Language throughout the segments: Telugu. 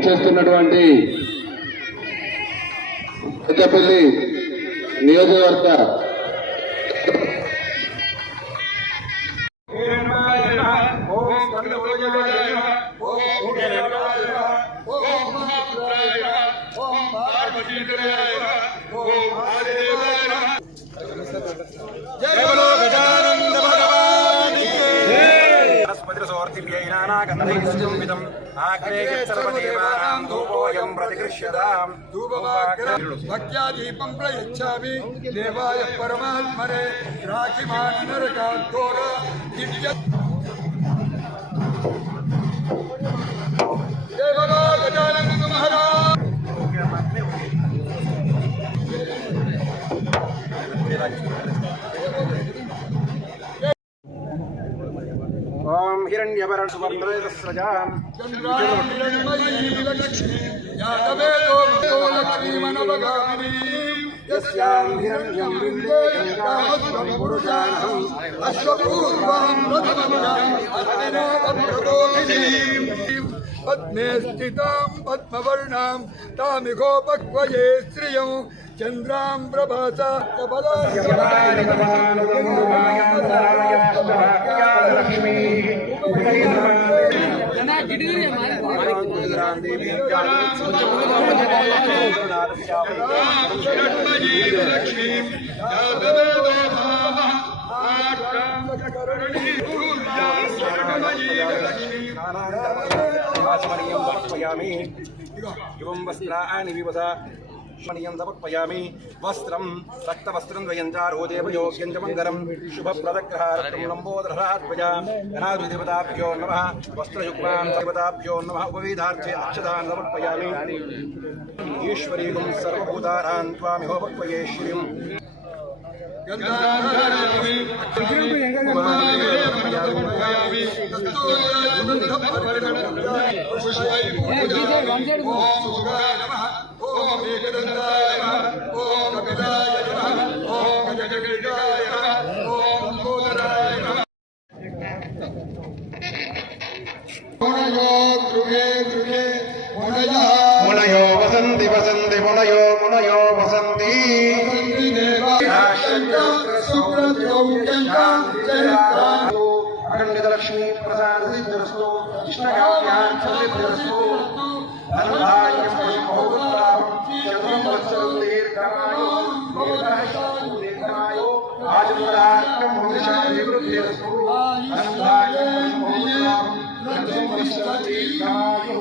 ఇచ్చేస్తున్నటువంటి పెద్దపల్లి నియోజకవర్గ भक्त्यादीपं प्रयच्छामि देवाय परमात्मने राखिमान् नरकाघोर दिव्य जय बोलो गजानन महाराज। ओम हिरण्यवरण सुवर्णस्रजां चन्द्राहिरण्मयी लक्ष्मी यादवेदो लक्ष्मी मनोभगामिनी यस्यां हिरण्यं बिन्दे गङ्गामस्तं पुरुषाणम् अश्वपूर्वां रथमन्याम् अग्निनाथप्रबोधिनीं पद्मे स्थितां पद्मवर्णां तामिघोपक्वये श्रियं चन्द्रां प्रभासा एवं वस्त्राणि विवसा मणियं समर्पयामि वस्त्रं रक्तवस्त्रं द्वयञ्चारोदेव योग्यं च मङ्गलं शुभप्रदग्रहार्थं लम्बोदररात्मजा गणाधिदेवताभ्यो नमः वस्त्रयुग्मां देवताभ्यो नमः उपवेदार्थे अक्षतान् समर्पयामि ईश्वरीगुं सर्वभूतानां त्वामिहोपक्वये श्रीं ओम एकदंताय नमः ओम कपिलाय नमः ओम गजगजगाय नमः ओम लंबोदराय नमः। मुनयो गृहे गृहे मुनयो वसन्ति वसन्ति मुनयो मुनयो वसन्ति अखण्डितलक्ष्मी प्रसाद सिद्धिरस्तु कृष्णकाम्यां सिद्धिरस्तु धनधान्यं बहुपुत्रां चन्द्रं वत्सरं दीर्घमायो दीर्घमायो आजन्मदार्कं भविष्यद्विवृद्धिरस्तु धनधान्यं बहुपुत्रां चन्द्रं वत्सरं दीर्घमायो।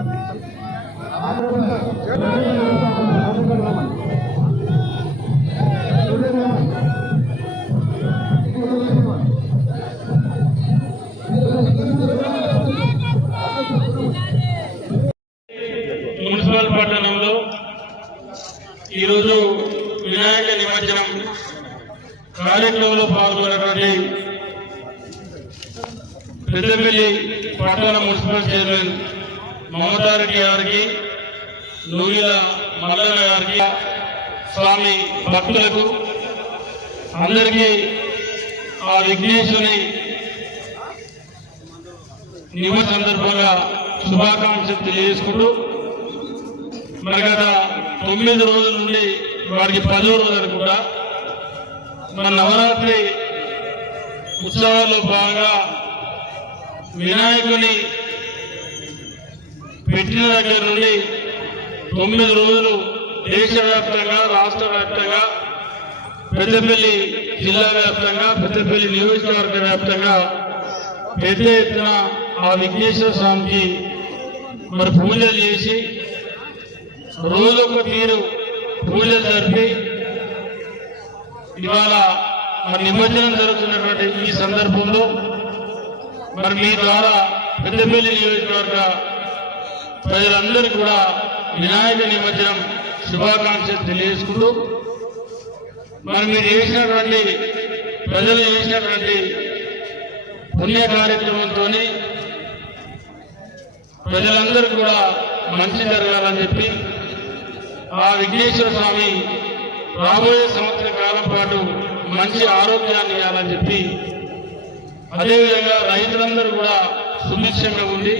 మున్సిపల్ పట్టణంలో ఈరోజు వినాయక నిమజ్జనం కార్యక్రమంలో పాల్గొన్నటువంటి పెద్దపల్లి పట్టణ మున్సిపల్ చైర్మన్ మమతారెడ్డి గారికి, నూగిల మల్లన్న గారికి, స్వామి భక్తులకు అందరికీ ఆ విఘ్నేశ్వరుని నిమజ్జన సందర్భంగా శుభాకాంక్షలు తెలియజేసుకుంటూ మరి గత 9 రోజుల నుండి వారికి 10వ రోజు కూడా మన నవరాత్రి ఉత్సవాల్లో భాగంగా వినాయకుని పెట్టిన దగ్గర నుండి 9 రోజులు దేశవ్యాప్తంగా, రాష్ట్ర వ్యాప్తంగా, పెద్దపల్లి జిల్లా వ్యాప్తంగా, పెద్దపల్లి నియోజకవర్గ వ్యాప్తంగా పెద్ద ఎత్తున ఆ విఘ్నేశ్వర స్వామికి మరి పూజలు చేసి రోజొక తీరు పూజలు జరిపి ఇవాళ మరి నిమజ్జనం జరుగుతున్నటువంటి ఈ సందర్భంలో మరి మీ ద్వారా పెద్దపల్లి నియోజకవర్గ ప్రజలందరికీ కూడా వినాయక నిమజ్జనం శుభాకాంక్షలు తెలియజేసుకుంటూ మరి మీరు చేసినటువంటి ప్రజలు చేసినటువంటి పుణ్య కార్యక్రమంతో ప్రజలందరూ కూడా మంచి జరగాలని చెప్పి ఆ విఘ్నేశ్వర స్వామి రాబోయే సంవత్సర కాలం పాటు మంచి ఆరోగ్యాన్ని ఇవ్వాలని చెప్పి, అదేవిధంగా రైతులందరూ కూడా సుభిక్షంగా ఉండి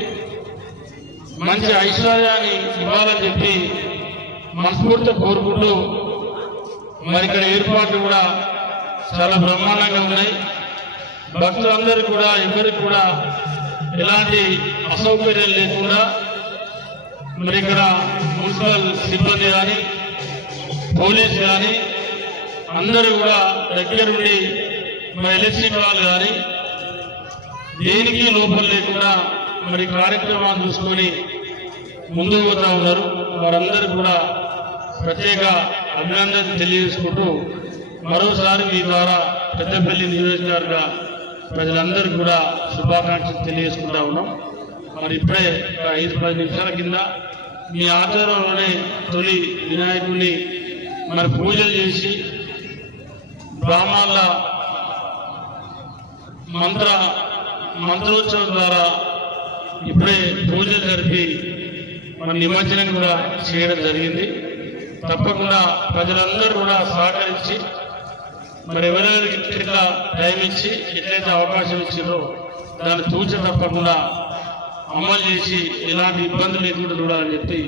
మంచి ఐశ్వర్యాన్ని ఇవ్వాలని చెప్పి మనస్ఫూర్తిగా కోరుకుంటూ మరి ఇక్కడ ఏర్పాట్లు కూడా చాలా బ్రహ్మాండంగా ఉన్నాయి. భక్తులందరూ కూడా ఎవరికి కూడా ఎలాంటి అసౌకర్యాలు లేకుండా మరి ఇక్కడ మున్సిపల్ సిబ్బంది కానీ, పోలీసు కానీ అందరూ కూడా దగ్గరుండి మరి ఎలక్ట్రిక్ వాళ్ళు కానీ దేనికి లోపం లేకుండా మరి కార్యక్రమాలు చూసుకొని ముందుకు పోతా ఉన్నారు. వారందరూ కూడా ప్రత్యేక అభినందనలు తెలియజేసుకుంటూ మరోసారి మీ ద్వారా పెద్దపల్లి నియోజకవర్గ ప్రజలందరూ కూడా శుభాకాంక్షలు తెలియజేసుకుంటా ఉన్నాం. మరి ఇప్పుడే 5-10 నిమిషాల కింద మీ ఆధ్వర్యంలోనే తొలి వినాయకుడిని మరి పూజలు చేసి బ్రాహ్మణుల మంత్రోత్సవం ద్వారా ఇప్పుడే పూజలు జరిపి మన నిమజ్జనం కూడా చేయడం జరిగింది. తప్పకుండా ప్రజలందరూ కూడా సహకరించి మరి ఎవరెవరికి ఇట్లా టైం ఇచ్చి ఎట్లయితే అవకాశం ఇచ్చిందో దాన్ని తూచ తప్పకుండా అమలు చేసి ఎలాంటి ఇబ్బందులు లేకుండా చూడాలని చెప్పి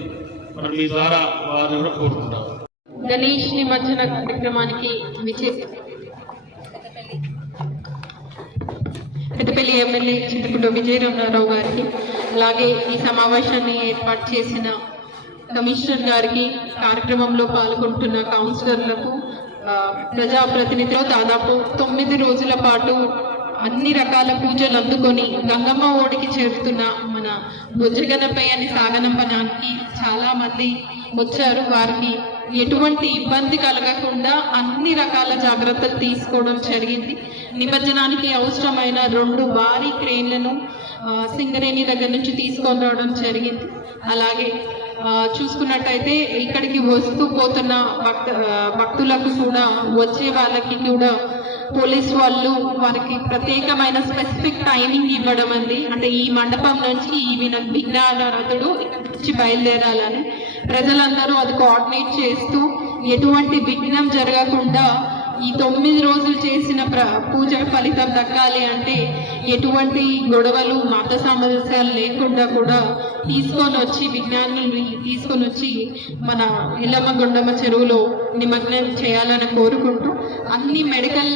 మరి మీ ద్వారా వారిని కూడా కోరుకుంటాం. గణేష్ నిమజ్జన కార్యక్రమానికి పెద్దపల్లి ఎమ్మెల్యే చింతకుంట విజయరామరావు గారికి, అలాగే ఈ సమావేశాన్ని ఏర్పాటు చేసిన కమిషనర్ గారికి, కార్యక్రమంలో పాల్గొంటున్న కౌన్సిలర్లకు, ప్రజాప్రతినిధులు దాదాపు 9 రోజుల పాటు అన్ని రకాల పూజలు అందుకొని గంగమ్మ ఓడికి చేరుతున్న మన బొజ్జగనపయ్యని సాగనంపడానికి చాలా మంది వచ్చారు. వారికి ఎటువంటి ఇబ్బంది కలగకుండా అన్ని రకాల జాగ్రత్తలు తీసుకోవడం జరిగింది. నిమజ్జనానికి అవసరమైన 2 భారీ క్రేన్లను సింగరేణి దగ్గర నుంచి తీసుకొని రావడం జరిగింది. అలాగే చూసుకున్నట్టయితే ఇక్కడికి వస్తూ పోతున్న భక్తులకు కూడా, వచ్చే వాళ్ళకి కూడా పోలీస్ వాళ్ళు వారికి ప్రత్యేకమైన స్పెసిఫిక్ టైమింగ్ ఇవ్వడం అండి. అంటే ఈ మండపం నుంచి ఈ విఘ్నారథుడు నుంచి బయలుదేరాలని ప్రజలందరూ అది కోఆర్డినేట్ చేస్తూ ఎటువంటి విఘ్నం జరగకుండా ఈ 9 రోజులు చేసిన పూజ ఫలితం దక్కాలి అంటే ఎటువంటి గొడవలు, మత సమస్యలు లేకుండా కూడా విజ్ఞానాన్ని తీసుకొని వచ్చి మన ఇల్లమ్మ గుండమ్మ చెరువులో నిమగ్నం చేయాలని కోరుకుంటూ అన్ని మెడికల్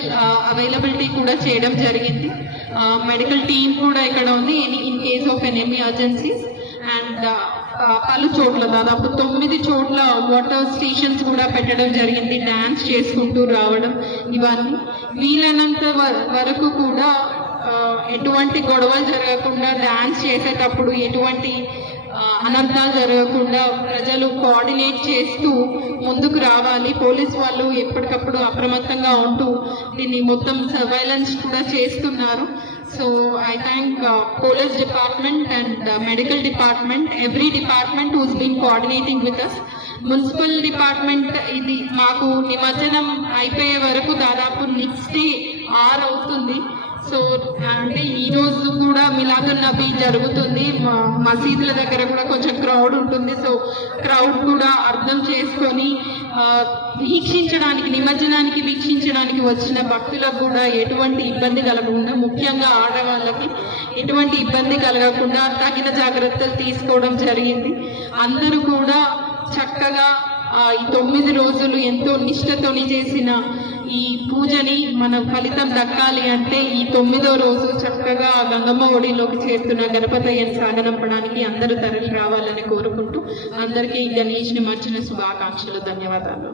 అవైలబిలిటీ కూడా చేయడం జరిగింది. మెడికల్ టీమ్ కూడా ఇక్కడ ఉంది in case of any emergencies. And పలు చోట్ల దాదాపు 9 చోట్ల వాటర్ స్టేషన్స్ కూడా పెట్టడం జరిగింది. డ్యాన్స్ చేసుకుంటూ రావడం, ఇవన్నీ వీలైనంత వరకు కూడా ఎటువంటి గొడవలు జరగకుండా డ్యాన్స్ చేసేటప్పుడు ఎటువంటి అనర్థాలు జరగకుండా ప్రజలు కోఆర్డినేట్ చేస్తూ ముందుకు రావాలి. పోలీస్ వాళ్ళు ఎప్పటికప్పుడు అప్రమత్తంగా ఉంటూ దీన్ని మొత్తం సర్వైలెన్స్ కూడా చేస్తున్నారు. So I thank police department and medical department, every department who's been coordinating with us. Municipal department ఇది మాకు నిమజ్జనం అయిపోయే వరకు దాదాపు నెక్స్ట్ డే 6 అవుతుంది. సో అంటే ఈ రోజు కూడా మిలాదున్ నబీ జరుగుతుంది. మసీదుల దగ్గర కూడా కొంచెం క్రౌడ్ ఉంటుంది. సో క్రౌడ్ కూడా అర్థం చేసుకొని వీక్షించడానికి, నిమజ్జనానికి వీక్షించడానికి వచ్చిన భక్తులకు కూడా ఎటువంటి ఇబ్బంది కలగకుండా, ముఖ్యంగా ఆడవాళ్ళకి ఎటువంటి ఇబ్బంది కలగకుండా తగిన జాగ్రత్తలు తీసుకోవడం జరిగింది. అందరూ కూడా చక్కగా ఈ 9 రోజులు ఎంతో నిష్ఠతోని చేసిన ఈ పూజని మన ఫలితం దక్కాలి అంటే ఈ 9వ రోజు చక్కగా గంగమ్మ ఒడిలోకి చేరుతున్న గణపతయ్యని సాగనంపడానికి అందరూ తరలి రావాలని కోరుకుంటూ అందరికీ గణేష్ నిమజ్జన శుభాకాంక్షలు, ధన్యవాదాలు.